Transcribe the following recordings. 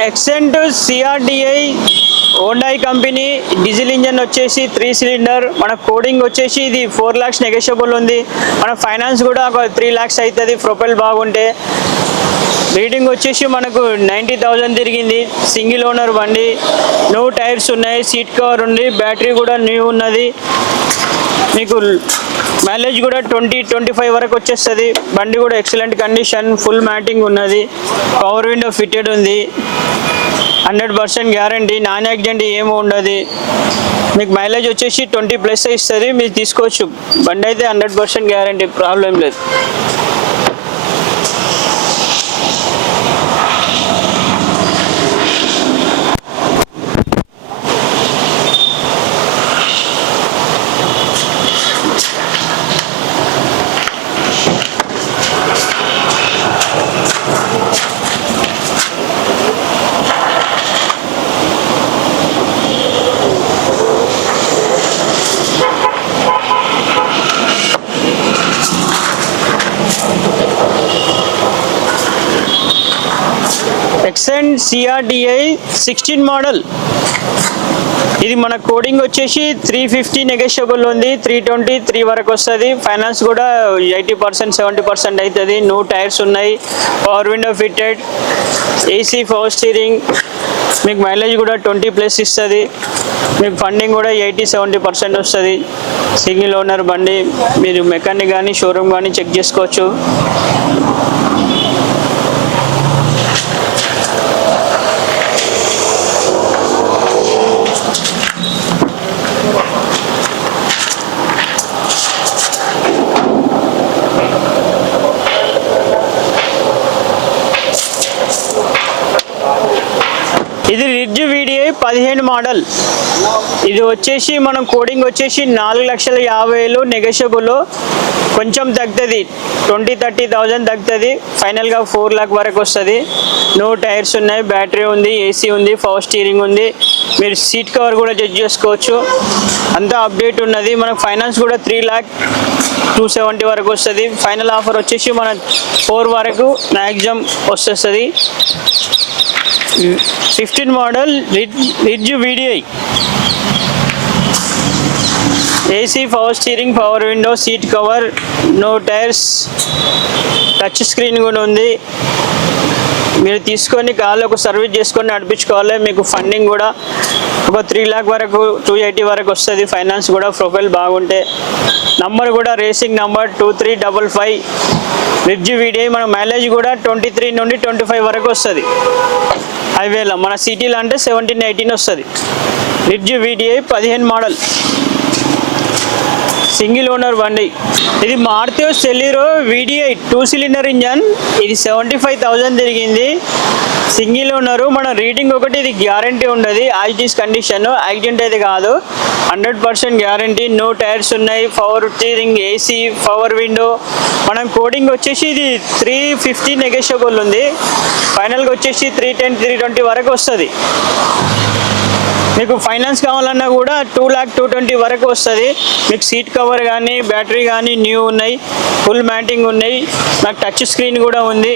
ఎక్సెంట్ CRDI Hyundai company diesel engine వచ్చేసి 3 cylinder. మన coding వచ్చేసి ఇది 4 lakhs నెగోషియబుల్ ఉంది. మన ఫైనాన్స్ కూడా ఒక 3 lakhs అవుతుంది ప్రొఫైల్ బాగుంటే. రీడింగ్ వచ్చేసి మనకు 90,000 తిరిగింది. సింగిల్ ఓనర్ బండి, న్యూ టైర్స్ ఉన్నాయి, సీట్ కవర్ ఉంది, బ్యాటరీ కూడా న్యూ ఉన్నది. మీకు మైలేజ్ కూడా 20-25 వరకు వచ్చేస్తుంది. బండి కూడా ఎక్సలెంట్ కండిషన్, ఫుల్ మ్యాటింగ్ ఉన్నది, పవర్ విండో ఫిట్టెడ్ ఉంది, 100% గ్యారంటీ, నాన్ యాక్సిడెంట్ ఏమీ ఉండదు. మీకు మైలేజ్ వచ్చేసి 20+ ఇస్తుంది. మీరు తీసుకోవచ్చు. బండి అయితే 100% గ్యారంటీ, ప్రాబ్లం లేదు. ఎక్సెంట్ సిఆర్డిఐ 16 మోడల్. ఇది మన కోడింగ్ వచ్చేసి 350 నెగోషియబుల్ ఉంది, 323 వరకు వస్తుంది. ఫైనాన్స్ కూడా 80% 70% అవుతుంది. న్యూ టైర్స్ ఉన్నాయి, power window fitted, AC, power steering. మీకు మైలేజ్ కూడా 20+ ఇస్తుంది. మీకు ఫండింగ్ కూడా 80-70% వస్తుంది. సింగిల్ ఓనర్ బండి. మీరు మెకానిక్ కానీ షోరూమ్ కానీ చెక్ చేసుకోవచ్చు. ఇది రిడ్జ్ వీడిఐ 15 మోడల్. ఇది వచ్చేసి మనం కోడింగ్ వచ్చేసి 4,50,000 నెగోషియబుల్. కొంచెం తగ్గుతుంది, 20-30,000 తగ్గుతుంది. ఫైనల్గా 4 lakh వరకు వస్తుంది. నో టైర్స్ ఉన్నాయి, బ్యాటరీ ఉంది, ఏసీ ఉంది, పవర్ స్టీరింగ్ ఉంది. మీరు సీట్ కవర్ కూడా చెక్ చేసుకోవచ్చు. అంతా అప్డేట్ ఉన్నది. మనకు ఫైనాన్స్ కూడా 3,270 వరకు వస్తుంది. ఫైనల్ ఆఫర్ వచ్చేసి మన 4 వరకు మ్యాక్సిమం వస్తుంది. 15 model Ritz VDI. AC, power steering, power window, seat cover, no tyres, touch screen కూడా ఉంది. మీరు తీసుకొని కాళ్ళు ఒక సర్వీస్ చేసుకొని నడిపించుకోవాలి. మీకు ఫండింగ్ కూడా ఒక 3 lakh వరకు 280 వరకు వస్తుంది. ఫైనాన్స్ కూడా ప్రొఫైల్ బాగుంటే. నంబర్ కూడా రేసింగ్ నంబర్ 2355. Ridge VDI. మన మైలేజ్ కూడా 23 నుండి 25 వరకు వస్తుంది. హైవేలో మన సిటీలో అంటే 17-18 వస్తుంది. Ridge VDI 15 model, single owner బండి. ఇది మారుతి సెలీరో వీడిఐ 2 సిలిండర్ ఇంజన్. ఇది 75,000 తిరిగింది. Single owner. మన రీడింగ్ ఒకటి. ఇది గ్యారంటీ ఉండదు, యాజ్ కండిషన్, యాక్సిడెంట్ అయితే కాదు. 100% గ్యారంటీ. నో టైర్స్ ఉన్నాయి, power steering, AC, power window. మనం కోడింగ్ వచ్చేసి ఇది 350 నెగోషియబుల్ ఉంది. ఫైనల్గా వచ్చేసి 310-320 వరకు వస్తుంది. మీకు ఫైనాన్స్ కావాలన్నా కూడా 2,20,000 వరకు వస్తుంది. మీకు సీట్ కవర్ కానీ బ్యాటరీ కానీ న్యూ ఉన్నాయి, ఫుల్ మ్యాటింగ్ ఉన్నాయి. నాకు టచ్ స్క్రీన్ కూడా ఉంది.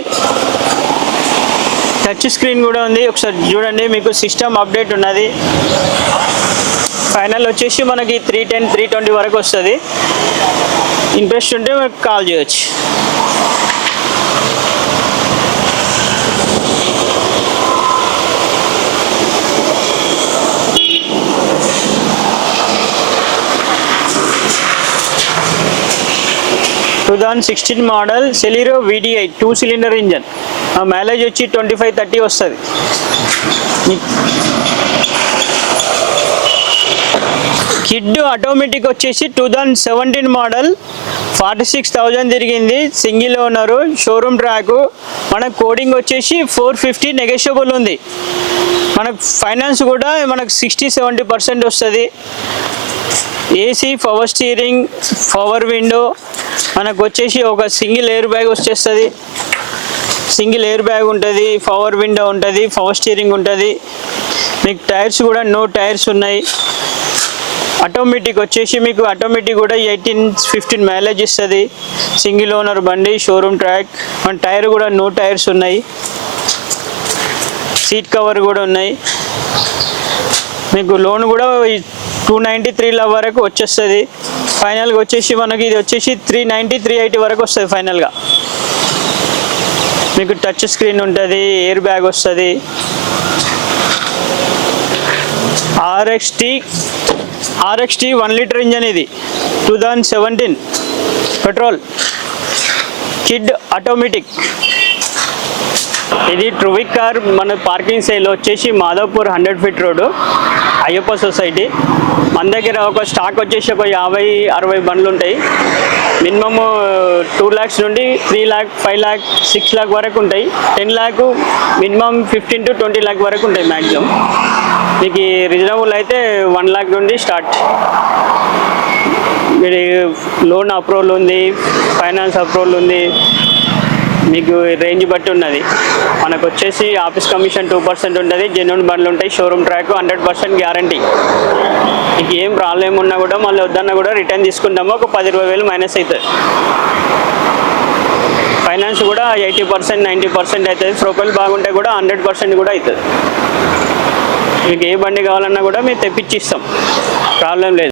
ఒకసారి చూడండి, మీకు సిస్టమ్ అప్డేట్ ఉన్నది. ఫైనల్ వచ్చేసి మనకి 310-320 వరకు వస్తుంది. ఇంట్రెస్ట్ ఉంటే మీకు కాల్ చేయొచ్చు. To 2016 model Celerio VDI 2 cylinder engine. Mileage వచ్చి 25-30 వస్తుంది. కిడ్ ఆటోమేటిక్ వచ్చేసి 2017 మోడల్, 46,000 తిరిగింది. Single owner, showroom track. మనకు కోడింగ్ వచ్చేసి 450 నెగోషియబుల్ ఉంది. మనకు ఫైనాన్స్ కూడా మనకు 60-70% వస్తుంది. AC, power steering, power window. మనకు వచ్చేసి ఒక సింగిల్ ఎయిర్ బ్యాగ్ వచ్చేస్తుంది. ఉంటుంది, పవర్ విండో ఉంటుంది, పవర్ స్టీరింగ్ ఉంటుంది. మీకు టైర్స్ కూడా నో టైర్స్ ఉన్నాయి. ఆటోమేటిక్ వచ్చేసి మీకు ఆటోమేటిక్ కూడా 18-15 మైలేజ్ ఇస్తుంది. సింగిల్ ఓనర్ బండి, షోరూమ్ ట్రాక్. మన టైర్ కూడా నో టైర్స్ ఉన్నాయి. సీట్ కవర్ కూడా ఉన్నాయి. మీకు లోన్ కూడా 293 వరకు వచ్చేస్తుంది. ఫైనల్గా వచ్చేసి మనకి ఇది వచ్చేసి 390 380 వరకు వస్తుంది ఫైనల్గా. మీకు టచ్ స్క్రీన్ ఉంటుంది, ఎయిర్ బ్యాగ్ వస్తుంది. RXT 1 లీటర్ ఇంజన్, ఇది 2017 పెట్రోల్ కిడ్ ఆటోమేటిక్. ఇది ట్రూవిక్ కార్. మన పార్కింగ్ సైడ్లో వచ్చేసి Madhavpur 100 feet road, Ayyappa society. మన దగ్గర ఒక స్టాక్ వచ్చేసి ఒక 50-60 బండ్లు ఉంటాయి. మినిమమ్ 2 lakhs నుండి 3 lakh 5 lakh 6 lakh వరకు ఉంటాయి. 10 lakh మినిమం 15 to 20 lakh వరకు ఉంటాయి మ్యాక్సిమం. మీకు రీజనబుల్ అయితే 1 lakh నుండి స్టార్ట్. మీరు లోన్ అప్రూవల్ ఉంది, ఫైనాన్స్ అప్రూవల్ ఉంది, మీకు రేంజ్ బట్టి ఉన్నది. మనకు వచ్చేసి ఆఫీస్ కమిషన్ 2% ఉంటుంది. జెన్యూన్ బండ్లు ఉంటాయి, షోరూమ్ ట్రాక్, 100% గ్యారంటీ. మీకు ఏం ప్రాబ్లం ఉన్నా కూడా మళ్ళీ వద్దన్నా కూడా రిటర్న్ తీసుకుంటాము. ఒక 10-20 వేలు మైనస్ అవుతుంది. ఫైనాన్స్ కూడా 80% 90% అవుతుంది. ప్రొఫైల్ బాగుంటే కూడా 100% కూడా అవుతుంది. మీకు ఏ బండి కావాలన్నా కూడా మేము తెప్పించి ఇస్తాం, ప్రాబ్లం లేదు.